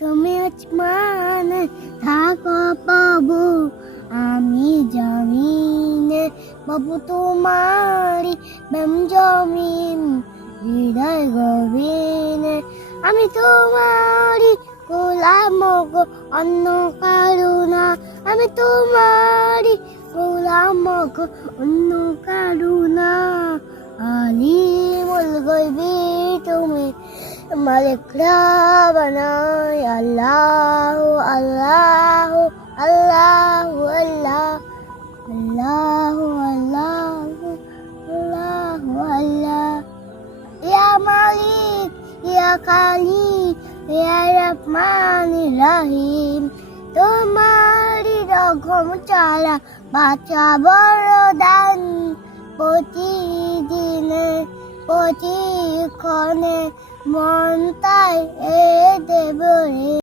তুমি আসমানে থাকো প্রভু, আমি জমিনে বাবু তোমারি বেম জমিন হৃদয় গভীরে। আমি তোমারি গোলাম গো, অন্য কারো না। আমি তোমারি গোলাম গো, অন্য কারো না। আলিমুল গায়বি তুমি, মালিক রাব্বানা। আল্লাহ আল্লাহ আল্লাহ আল্লাহ আল্লাহ আল্লাহ আল্লাহ আল্লাহ। ইয়া মালিক ইয়া খালিক ইয়া রহমানির রহিম, তোমারই রকম চালা বাঁচা বরদান। প্রতিদিনে প্রতিক্ষণে মন তাই এ দেব রে।